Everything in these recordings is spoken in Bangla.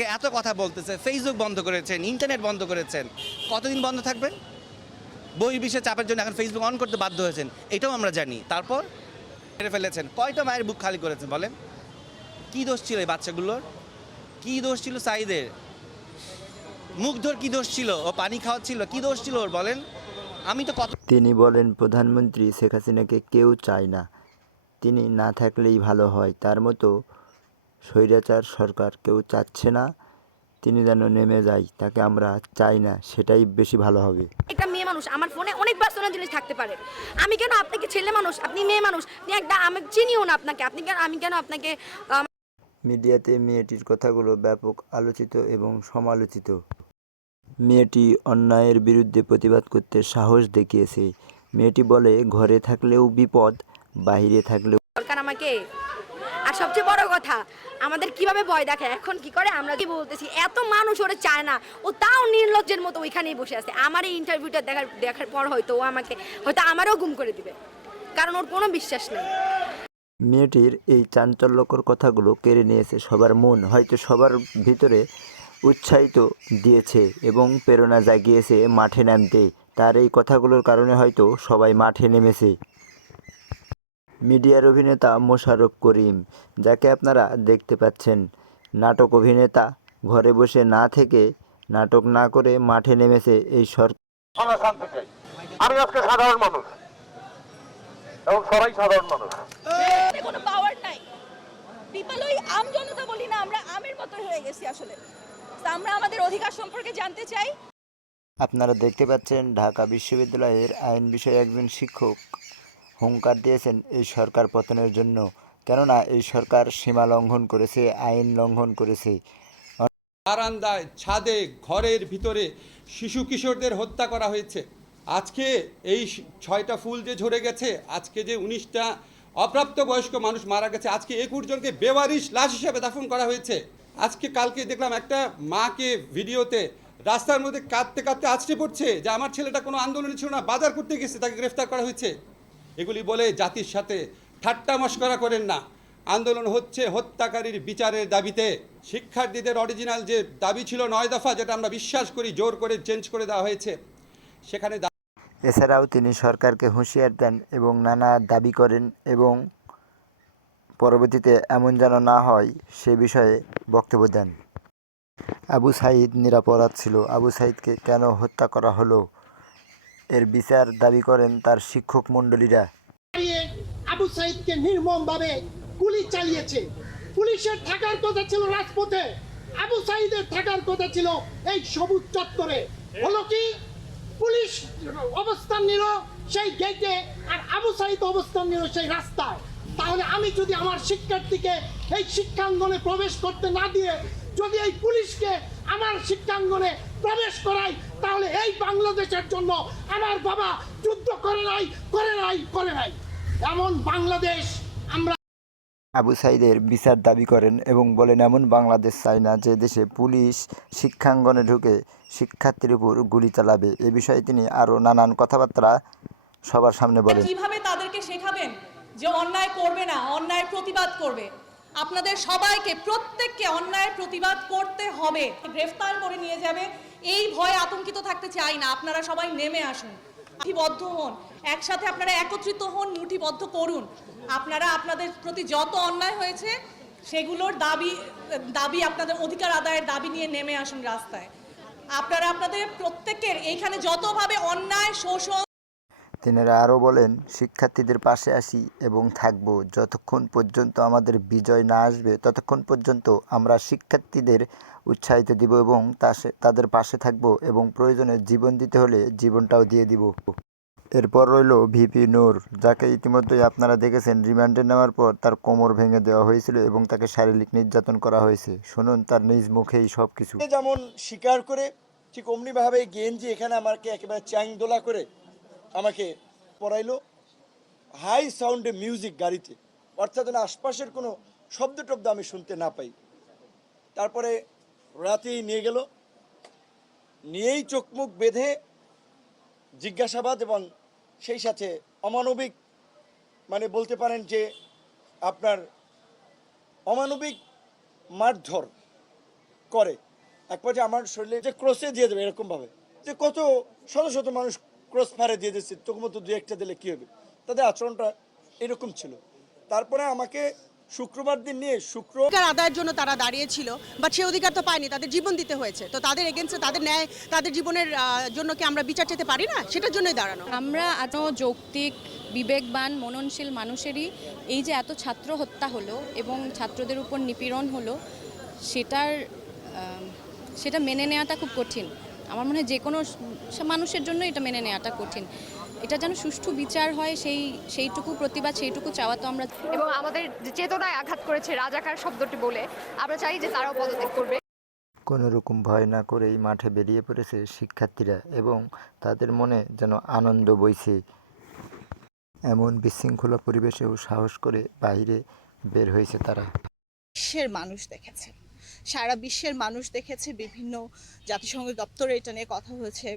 থেকে এত কথা বলতেছে ফেসবুক বন্ধ করেছেন ইন্টারনেট বন্ধ করেছেন, কতদিন বন্ধ থাকবে? বহির্বিশ্বের চাপের জন্য এখন ফেসবুক অন করতে বাধ্য হয়েছেন, এটাও আমরা জানি। তারপর মেরে ফেলেছেন, কয়টা মায়ের বুক খালি করেছেন বলেন? কি দোষ ছিল এই বাচ্চাগুলোর? কি দোষ ছিল সাইদের? মুগ্ধর কি দোষ ছিল? ও পানি খাওয়াচ্ছিল, কি দোষ ছিল ওর বলেন? আমি তো কত তিনি বলেন, প্রধানমন্ত্রী শেখ হাসিনাকে কেউ চায় না। তিনি না থাকলেই ভালো হয়। তার মতো স্বৈরাচার সরকার কেউ চাচ্ছে না তিনি যেন নেমে যায় তাকে আমরা চাই না সেটাই বেশি ভালো হবে। একটা মেয়ে মানুষ আমার ফোনে অনেক পার্সোনাল জিনিস থাকতে পারে। আমি কেন আপনাকে ছেলে মানুষ আপনি মেয়ে মানুষ আপনি একটা আমি চিনিও না আপনাকে আপনি কেন আমি কেন আপনাকে মিডিয়াতে মেয়েটির কথাগুলো ব্যাপক আলোচিত এবং সমালোচিত। মেয়েটি অন্যায়ের বিরুদ্ধে প্রতিবাদ করতে সাহস দেখিয়েছে। মেয়েটি বলে ঘরে থাকলেও বিপদ বাইরে থাকলেও দরকার আমাকে? আর সবচেয়ে বড় কথা, আমাদের কীভাবে ভয় দেখে? এখন কি করে? আমরা কি বলতেছি? এত মানুষ ওরে চায় না। ও তাও নির্লজ্জের মতো ওইখানেই বসে আছে। আমার এই ইন্টারভিউটা দেখার দেখার পর হয়তো ও আমাকে, হয়তো আমারও গুম করে দিবে। কারণ ওর কোনো বিশ্বাস নেই। মেয়েটির এই চাঞ্চল্যকর কথাগুলো কেড়ে নিয়েছে সবার মন। হয়তো সবার ভিতরে উৎসাহিত দিয়েছে এবং প্রেরণা জাগিয়েছে মাঠে নামতে তার এই কথাগুলোর কারণে হয়তো সবাই মাঠে নেমেছে। মিডিয়ার অভিনেতা মোশাররফ করিম যাকে আপনারা দেখতে পাচ্ছেন। নাটক অভিনেতা ঘরে বসে না থেকে নাটক না করে মাঠে নেমেছে এই সরকার। আমি আজকে সাধারণ মানুষ এবং সবাই সাধারণ মানুষ। কোনো পাওয়ার নাই। পিপল ওই আম জনতা বলি না আমরা আমের মতো হয়ে গেছি আসলে। আমরা আমাদের অধিকার সম্পর্কে জানতে চাই। আপনারা দেখতে পাচ্ছেন ঢাকা বিশ্ববিদ্যালয়ের আইন বিষয়ে একজন শিক্ষক। হুঙ্কার দিয়েছেন এই সরকার পতনের জন্য। কেননা এই সরকার সীমা লঙ্ঘন করেছে, আইন লঙ্ঘন করেছে। বারান্দায়, ছাদে, ঘরের ভিতরে শিশু কিশোরদের হত্যা করা হয়েছে। আজকে এই ছয়টা ফুল যে ঝরে গেছে, আজকে যে উনিশটা অপ্রাপ্ত বয়স্ক মানুষ মারা গেছে, আজকে একুশ জনকে বেওয়ারিশ লাশ হিসেবে দাফন করা হয়েছে। আজকে কালকে দেখলাম একটা মাকে ভিডিওতে রাস্তার মধ্যে কাঁদতে কাঁদতে আছড়ে পড়ছে যে আমার ছেলেটা কোনো আন্দোলনে ছিল না, বাজার করতে গেছে, তাকে গ্রেফতার করা হয়েছে। এগুলি বলে জাতির সাথে ঠাট্টা মস্করা করেন না। আন্দোলন হচ্ছে হত্যাকারীর বিচারের দাবিতে। শিক্ষার্থীদের অরিজিনাল যে দাবি ছিল নয় দফা, যেটা আমরা বিশ্বাস করি জোর করে চেঞ্জ করে দেওয়া হয়েছে, সেখানে এছাড়াও তিনি সরকারকে হুঁশিয়ার দেন এবং নানা দাবি করেন এবং পরবর্তীতে এমন যেন না হয় সে বিষয়ে বক্তব্য দেন। আবু সাইদ নিরাপরাধ ছিল। আবু সাইদকে কেন হত্যা করা হলো? এর বিচার দাবি করেন তার শিক্ষক মণ্ডলীরা। আবু সাইদকে নির্মমভাবে গুলি চালিয়েছে। পুলিশের থাকার কথা ছিল রাজপথে। আবু সাইদের থাকার কথা ছিল এই সবুজ চত্বরে। হলো কি? পুলিশ অবস্থান নিল সেই গেটে আর আবু সাইদ অবস্থান নিল সেই রাস্তায়। তাহলে আমি যদি আমার শিক্ষার্থীকে এই শিক্ষাঙ্গনে প্রবেশ করতে না দিয়ে যদি এই পুলিশকে আমার শিক্ষাঙ্গনে প্রবেশ করাই তাহলে এই বাংলাদেশের জন্য আমার বাবা যুদ্ধ করে নাই করে নাই করে নাই। এমন বাংলাদেশ আমরা আবু সাইদের বিচার দাবি করেন এবং বলেন এমন বাংলাদেশ চায় না যে দেশে পুলিশ শিক্ষাঙ্গনে ঢুকে শিক্ষার্থীর উপর গুলি চালাবে। এ বিষয়ে তিনি আরও নানান কথাবার্তা সবার সামনে বলেন। কীভাবে তাদেরকে শেখাবেন যে অন্যায় করবে না অন্যায় প্রতিবাদ করবে? আপনাদের সবাইকে প্রত্যেককে অন্যায়ের প্রতিবাদ করতে হবে। গ্রেফতার করে নিয়ে যাবে। এই ভয়ে আতঙ্কিত থাকতে চাই না। আপনারা সবাই নেমে আসুন। মুঠিবদ্ধ হন। একসাথে আপনারা একত্রিত হন মুঠিবদ্ধ করুন। আপনারা আপনাদের প্রতি যত অন্যায় হয়েছে, সেগুলোর দাবি দাবি আপনাদের অধিকার আদায়ের দাবি নিয়ে নেমে আসুন রাস্তায়। আপনারা আপনাদের প্রত্যেকের এইখানে যতভাবে অন্যায়, শোষণ তিনারা আরও বলেন, শিক্ষার্থীদের পাশে আসি এবং থাকব। যতক্ষণ পর্যন্ত আমাদের বিজয় না আসবে, ততক্ষণ পর্যন্ত আমরা শিক্ষার্থীদের উৎসাহিত দিব এবং তাদের পাশে থাকব এবং প্রয়োজনে জীবন দিতে হলে জীবনটাও দিয়ে দিব। এরপর রইল ভিপি নূর, যাকে ইতিমধ্যেই আপনারা দেখেছেন, রিমান্ডে নেওয়ার পর তার কোমর ভেঙে দেওয়া হয়েছিল এবং তাকে শারীরিক নির্যাতন করা হয়েছে। শুনুন তার নিজ মুখেই সব কিছু যেমন স্বীকার করে, ঠিক অমনিভাবে গেঞ্জি এখানে আমাকে একেবারে চ্যাং দোলা করে আমাকে পড়াইলো। হাই সাউন্ডে মিউজিক গাড়িতে। অর্থাৎ আশপাশের কোনো শব্দ টব্দ আমি শুনতে না পাই। তারপরে রাতেই নিয়ে গেল। নিয়েই চোখ মুখ বেঁধে জিজ্ঞাসাবাদ এবং সেই সাথে অমানবিক মানে বলতে পারেন যে আপনার অমানবিক মারধর করে। এক পর্যায়ে আমার শরীরে যে ক্রসে দিয়ে দেবে এরকমভাবে। যে কত শত শত মানুষ ক্রস ফায়ারে দিয়ে দিচ্ছে তোকে মতো দু একটা দিলে কী হবে? তাদের আচরণটা এরকম ছিল। তারপরে আমাকে শুক্রবার দিন নিয়ে শুক্র অধিকার আদায়ের জন্য তারা দাঁড়িয়েছিল বাট সে অধিকার তো পায়নি তাদের জীবন দিতে হয়েছে। তো তাদের এগেনস্টে তাদের ন্যায় তাদের জীবনের জন্য কি আমরা বিচার চেতে পারি না? সেটার জন্যই দাঁড়ানো। আমরা এত যৌক্তিক বিবেকবান মননশীল মানুষেরই এই যে এত ছাত্র হত্যা হলো এবং ছাত্রদের উপর নিপীড়ন হলো সেটার সেটা মেনে নেওয়াটা খুব কঠিন। আমার মনে হয় যে কোনো মানুষের জন্য এটা মেনে নেওয়াটা কঠিন। এটা যেন সুষ্ঠু বিচার হয় সেই সেইটুকু প্রতিবাদ সেইটুকু চাওয়া তো আমরা এবং আমাদের যে চেতনায় আঘাত করেছে রাজাকার শব্দটি বলে আমরা চাই যে তারাও পদত্যাগ করবে। কোনো রকম ভয় না করেই মাঠে বেরিয়ে পড়েছে শিক্ষার্থীরা এবং তাদের মনে যেন আনন্দ বইছে। এমন বিশৃঙ্খলা পরিবেশেও সাহস করে বাইরে বের হয়েছে তারা। বিশ্বের মানুষ দেখেছে। সারা বিশ্বের মানুষ দেখেছে বিভিন্ন জাতিসংঘ দপ্তরে এটা নিয়ে কথা হয়েছে।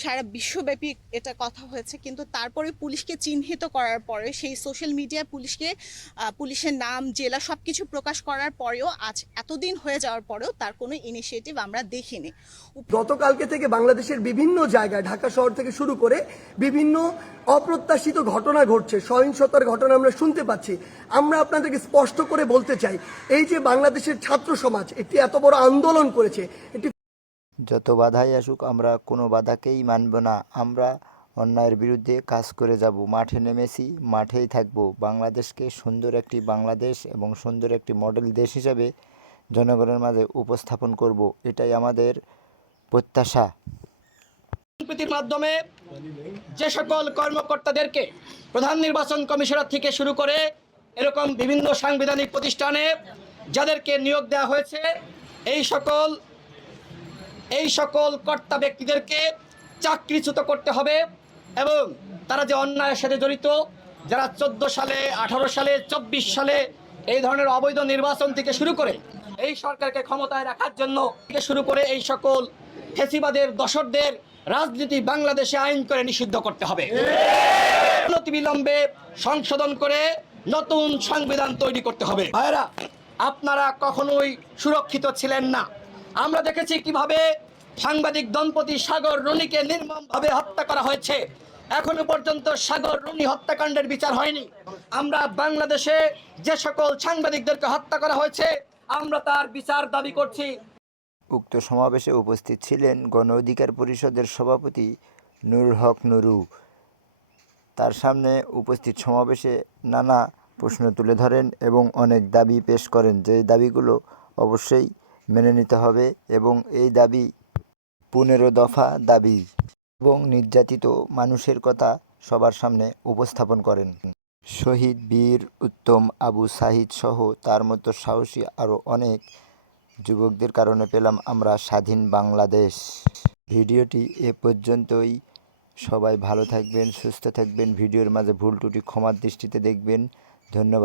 সারা বিশ্বব্যাপী এটা কথা হয়েছে, কিন্তু তারপরে পুলিশকে চিহ্নিত করার পরে সেই সোশ্যাল মিডিয়া পুলিশকে পুলিশের নাম, জেলা সব কিছু প্রকাশ করার পরেও আজ এতদিন হয়ে যাওয়ার পরেও তার কোনো ইনিশিয়েটিভ আমরা দেখিনি। গতকালকে থেকে বাংলাদেশের বিভিন্ন জায়গায়, ঢাকা শহর থেকে শুরু করে বিভিন্ন অপ্রত্যাশিত ঘটনা ঘটছে, সহিংসতার ঘটনা আমরা শুনতে পাচ্ছি। আমরা আপনাদেরকে স্পষ্ট করে বলতে চাই, এই যে বাংলাদেশের ছাত্র সমাজ, একটি এত বড় আন্দোলন করেছে, একটি যত বাধাই আসুক, আমরা কোনো বাধাকেই মানব না। আমরা অন্যায়ের বিরুদ্ধে কাজ করে যাব। মাঠে নেমেছি, মাঠেই থাকব। বাংলাদেশকে সুন্দর একটি বাংলাদেশ এবং সুন্দর একটি মডেল দেশ হিসাবে জনগণের মাঝে উপস্থাপন করব। এটাই আমাদের প্রত্যাশা। মাধ্যমে যে সকল কর্মকর্তাদেরকে প্রধান নির্বাচন কমিশনার থেকে শুরু করে এরকম বিভিন্ন সাংবিধানিক প্রতিষ্ঠানে যাদেরকে নিয়োগ দেওয়া হয়েছে, এই সকল এই সকল কর্তা ব্যক্তিদেরকে চাকরিচ্যুত করতে হবে এবং তারা যে অন্যায়ের সাথে জড়িত, যারা চোদ্দ সালে, আঠারো সালে, চব্বিশ সালে এই ধরনের অবৈধ নির্বাচন থেকে শুরু করে এই সরকারকে ক্ষমতায় রাখার জন্য থেকে শুরু করে এই সকল ফেসিবাদের দশরদের রাজনীতি বাংলাদেশে আইন করে নিষিদ্ধ করতে হবে। অনতিবিলম্বে সংশোধন করে নতুন সংবিধান তৈরি করতে হবে। ভাইরা আপনারা কখনোই সুরক্ষিত ছিলেন না। আমরা দেখেছি কীভাবে সাংবাদিক দম্পতি সাগর রুনিকে নির্মমভাবে হত্যা করা হয়েছে। এখনও পর্যন্ত সাগর রুনি হত্যাকাণ্ডের বিচার হয়নি। আমরা বাংলাদেশে যে সকল সাংবাদিকদেরকে হত্যা করা হয়েছে, আমরা তার বিচার দাবি করছি। উক্ত সমাবেশে উপস্থিত ছিলেন গণ অধিকার পরিষদের সভাপতি নুরুল হক নুরু। তার সামনে উপস্থিত সমাবেশে নানা প্রশ্ন তুলে ধরেন এবং অনেক দাবি পেশ করেন। যে দাবিগুলো অবশ্যই মেনে নিতে হবে এবং এই দাবি পনেরো দফা দাবি এবং নির্যাতিত মানুষের কথা সবার সামনে উপস্থাপন করেন। শহীদ বীর উত্তম আবু সাহিদ সহ তার মতো সাহসী আরও অনেক যুবকদের কারণে পেলাম আমরা স্বাধীন বাংলাদেশ। ভিডিওটি এ পর্যন্তই। সবাই ভালো থাকবেন, সুস্থ থাকবেন। ভিডিওর মাঝে ভুল ত্রুটি ক্ষমার দৃষ্টিতে দেখবেন। ধন্যবাদ।